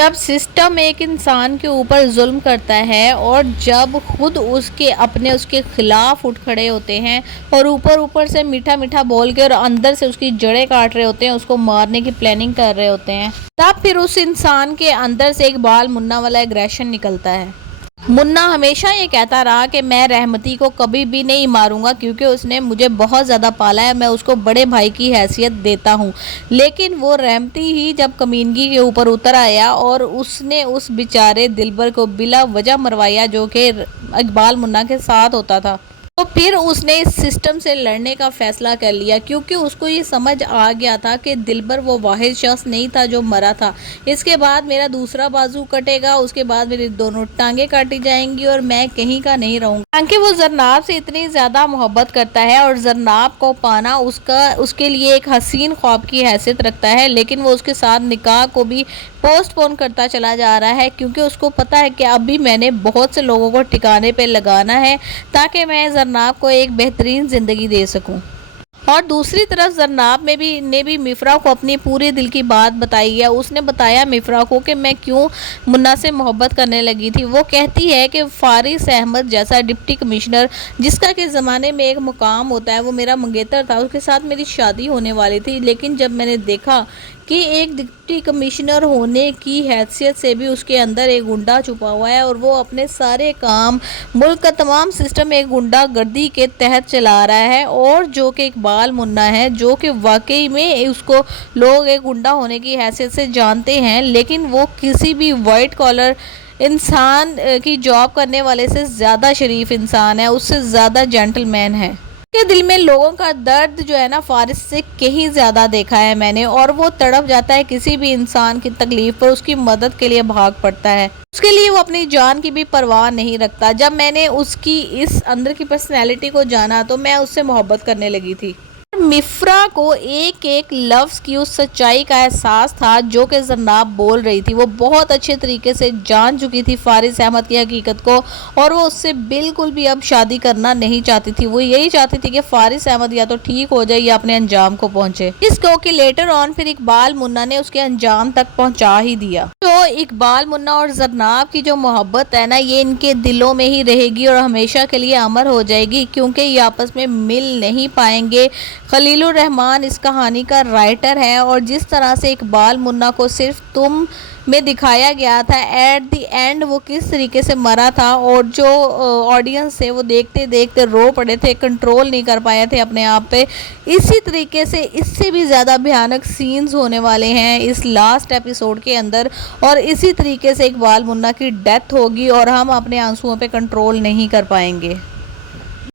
جب سسٹم ایک انسان کے اوپر ظلم کرتا ہے اور جب خود اس کے خلاف اٹھ کھڑے ہوتے ہیں اور اوپر سے میٹھا میٹھا بول کے اور اندر سے اس کی جڑیں کاٹ رہے ہوتے ہیں، اس کو مارنے کی پلاننگ کر رہے ہوتے ہیں، تب پھر اس انسان کے اندر سے اقبال منا والا ایگریشن نکلتا ہے۔ منا ہمیشہ یہ کہتا رہا کہ میں رحمتی کو کبھی بھی نہیں ماروں گا کیونکہ اس نے مجھے بہت زیادہ پالا ہے، میں اس کو بڑے بھائی کی حیثیت دیتا ہوں۔ لیکن وہ رحمتی ہی جب کمینگی کے اوپر اتر آیا اور اس نے اس بیچارے دلبر کو بلا وجہ مروایا جو کہ اقبال منا کے ساتھ ہوتا تھا، تو پھر اس نے اس سسٹم سے لڑنے کا فیصلہ کر لیا کیونکہ اس کو یہ سمجھ آ گیا تھا کہ دلبر وہ واحد شخص نہیں تھا جو مرا تھا۔ اس کے بعد میرا دوسرا بازو کٹے گا، اس کے بعد میری دونوں ٹانگیں کاٹی جائیں گی اور میں کہیں کا نہیں رہوں گا، کیونکہ وہ زرناب سے اتنی زیادہ محبت کرتا ہے اور زرناب کو پانا اس کے لیے ایک حسین خواب کی حیثیت رکھتا ہے۔ لیکن وہ اس کے ساتھ نکاح کو بھی پوسٹ پون کرتا چلا جا رہا ہے کیونکہ اس کو پتا ہے کہ ابھی میں نے بہت سے لوگوں کو ٹھکانے پہ لگانا ہے تاکہ میں زرناب کو ایک بہترین زندگی دے سکوں۔ اور دوسری طرف زرناب نے بھی مفرا کو اپنی پورے دل کی بات بتائی ہے۔ اس نے بتایا مفرا کو کہ میں کیوں منا سے محبت کرنے لگی تھی۔ وہ کہتی ہے کہ فارس احمد جیسا ڈپٹی کمشنر جس کا کہ زمانے میں ایک مقام ہوتا ہے، وہ میرا منگیتر تھا، اس کے ساتھ میری شادی ہونے والی تھی، لیکن جب میں نے دیکھا کہ ایک ڈپٹی کمشنر ہونے کی حیثیت سے بھی اس کے اندر ایک گنڈا چھپا ہوا ہے اور وہ اپنے سارے کام ملک کا تمام سسٹم ایک گنڈا گردی کے تحت چلا رہا ہے، اور جو کہ اقبال منا ہے جو کہ واقعی میں اس کو لوگ ایک گنڈا ہونے کی حیثیت سے جانتے ہیں، لیکن وہ کسی بھی وائٹ کالر انسان کی جاب کرنے والے سے زیادہ شریف انسان ہے، اس سے زیادہ جینٹل مین ہے۔ کے دل میں لوگوں کا درد جو ہے نا فارس سے کہیں زیادہ دیکھا ہے میں نے، اور وہ تڑپ جاتا ہے کسی بھی انسان کی تکلیف پر، اس کی مدد کے لیے بھاگ پڑتا ہے، اس کے لیے وہ اپنی جان کی بھی پرواہ نہیں رکھتا۔ جب میں نے اس کی اس اندر کی پرسنالٹی کو جانا تو میں اس سے محبت کرنے لگی تھی۔ مفرا کو ایک ایک لفظ کی اس سچائی کا احساس تھا جو کہ زرناب بول رہی تھی۔ وہ بہت اچھے طریقے سے جان چکی تھی فارس احمد کی حقیقت کو، اور وہ اس سے بالکل بھی اب شادی کرنا نہیں چاہتی تھی۔ وہ یہی چاہتی تھی کہ فارس احمد یا تو ٹھیک ہو جائے یا اپنے انجام کو پہنچے، اس کو کہ لیٹر آن پھر اقبال منا نے اس کے انجام تک پہنچا ہی دیا۔ تو اقبال منا اور زرناب کی جو محبت ہے نا، یہ ان کے دلوں میں ہی رہے گی اور ہمیشہ کے لیے امر ہو جائے گی کیونکہ یہ آپس میں مل نہیں پائیں گے۔ خلیل الرحمن اس کہانی کا رائٹر ہے، اور جس طرح سے اقبال منا کو صرف تم میں دکھایا گیا تھا، ایٹ دی اینڈ وہ کس طریقے سے مرا تھا، اور جو آڈینس تھے وہ دیکھتے دیکھتے رو پڑے تھے، کنٹرول نہیں کر پائے تھے اپنے آپ پہ، اسی طریقے سے اس سے بھی زیادہ بھیانک سینز ہونے والے ہیں اس لاسٹ ایپیسوڈ کے اندر، اور اسی طریقے سے اقبال منا کی ڈیتھ ہوگی اور ہم اپنے آنسوؤں پہ کنٹرول نہیں کر پائیں گے۔